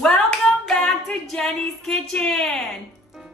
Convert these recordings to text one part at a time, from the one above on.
Welcome back to Jenny's Kitchen.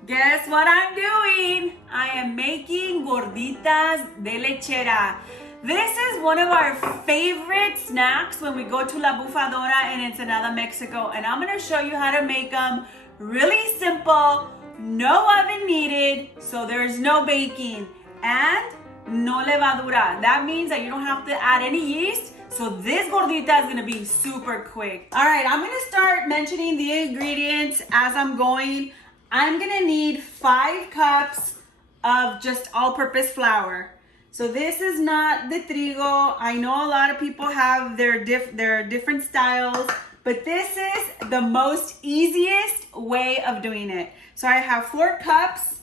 Guess what I'm doing? I am making gorditas de lechera. This is one of our favorite snacks when we go to La Bufadora in Ensenada, Mexico. And I'm gonna show you how to make them really simple, no oven needed, so there's no baking, and no levadura. That means that you don't have to add any yeast. So this gordita is gonna be super quick. All right, I'm gonna start mentioning the ingredients as I'm going. I'm gonna need 5 cups of just all-purpose flour. So this is not the trigo. I know a lot of people have their different styles, but this is the most easiest way of doing it. So I have 4 cups,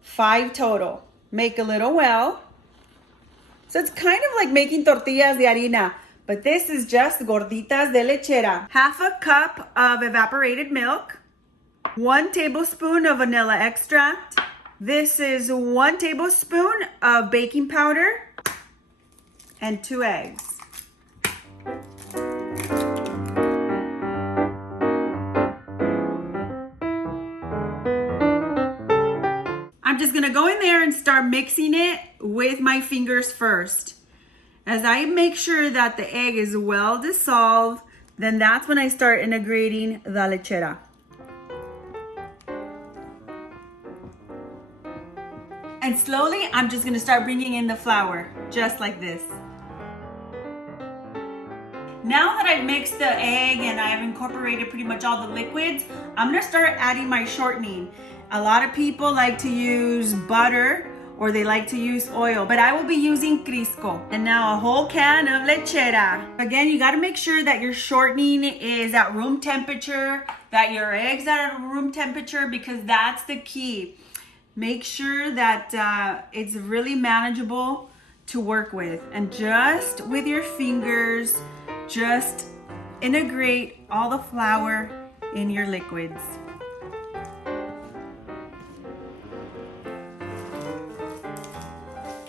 5 total. Make a little well. So it's kind of like making tortillas de harina, but this is just gorditas de lechera. 1/2 cup of evaporated milk, 1 tablespoon of vanilla extract. This is 1 tablespoon of baking powder and 2 eggs. I'm just gonna go in there and start mixing it with my fingers first. As I make sure that the egg is well dissolved, then that's when I start integrating the lechera. And slowly, I'm just gonna start bringing in the flour, just like this. Now that I've mixed the egg and I've incorporated pretty much all the liquids, I'm gonna start adding my shortening. A lot of people like to use butter or they like to use oil, but I will be using Crisco. And now a whole can of lechera. Again, you gotta make sure that your shortening is at room temperature, that your eggs are at room temperature, because that's the key. Make sure that it's really manageable to work with. And just with your fingers, just integrate all the flour in your liquids.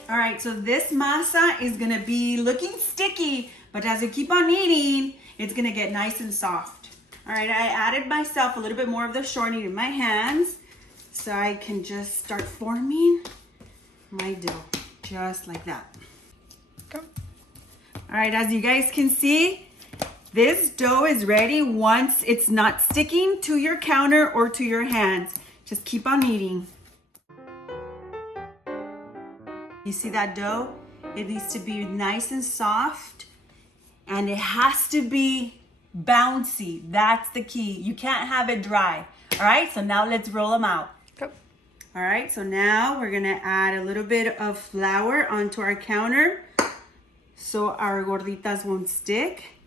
All right, so this masa is gonna be looking sticky, but as you keep on eating, it's gonna get nice and soft. All right, I added myself a little bit more of the shortening in my hands so I can just start forming my dough, just like that. Go. All right, as you guys can see, this dough is ready once it's not sticking to your counter or to your hands. Just keep on eating. You see that dough? It needs to be nice and soft, and it has to be bouncy. That's the key. You can't have it dry. All right, so now let's roll them out. Go. All right, so now we're gonna add a little bit of flour onto our counter so our gorditas won't stick.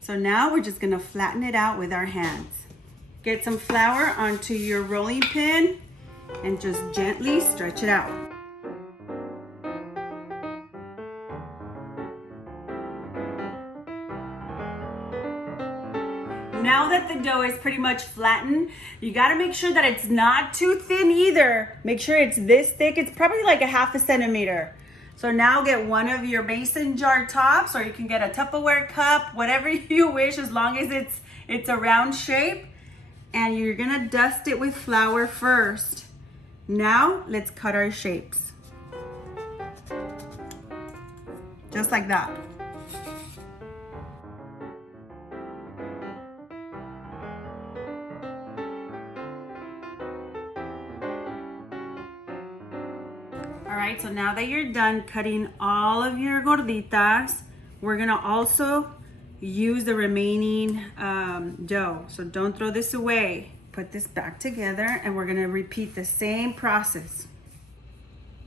So now we're just gonna flatten it out with our hands. Get some flour onto your rolling pin and just gently stretch it out. Now that the dough is pretty much flattened, you gotta make sure that it's not too thin either. Make sure it's this thick. It's probably like a 1/2 centimeter. So now get one of your mason jar tops, or you can get a Tupperware cup, whatever you wish, as long as it's a round shape. And you're gonna dust it with flour first. Now let's cut our shapes. Just like that. All right, so now that you're done cutting all of your gorditas, we're gonna also use the remaining dough. So don't throw this away. Put this back together and we're gonna repeat the same process.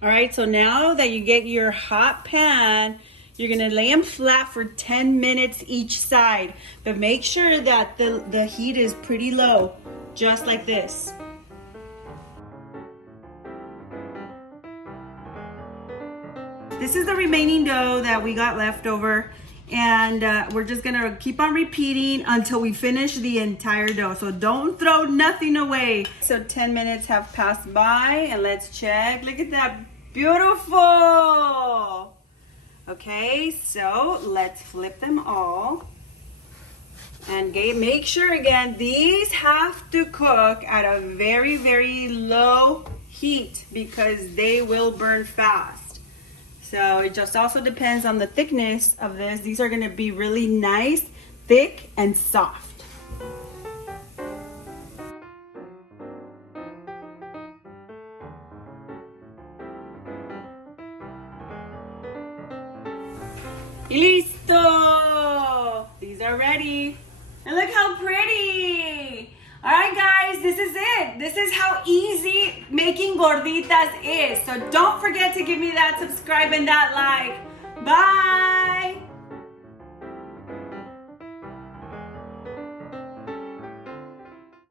All right, so now that you get your hot pan, you're gonna lay them flat for 10 minutes each side, but make sure that the heat is pretty low, just like this. This is the remaining dough that we got left over, and we're just gonna keep on repeating until we finish the entire dough. So don't throw nothing away. So 10 minutes have passed by, and let's check. Look at that, beautiful. Okay, so let's flip them all. And make sure again, these have to cook at a very, very low heat because they will burn fast. So it just also depends on the thickness of this. These are gonna be really nice, thick, and soft. Listo! These are ready. And look how pretty! Alright guys, this is it. This is how easy making gorditas is. So don't forget to give me that subscribe and that like. Bye!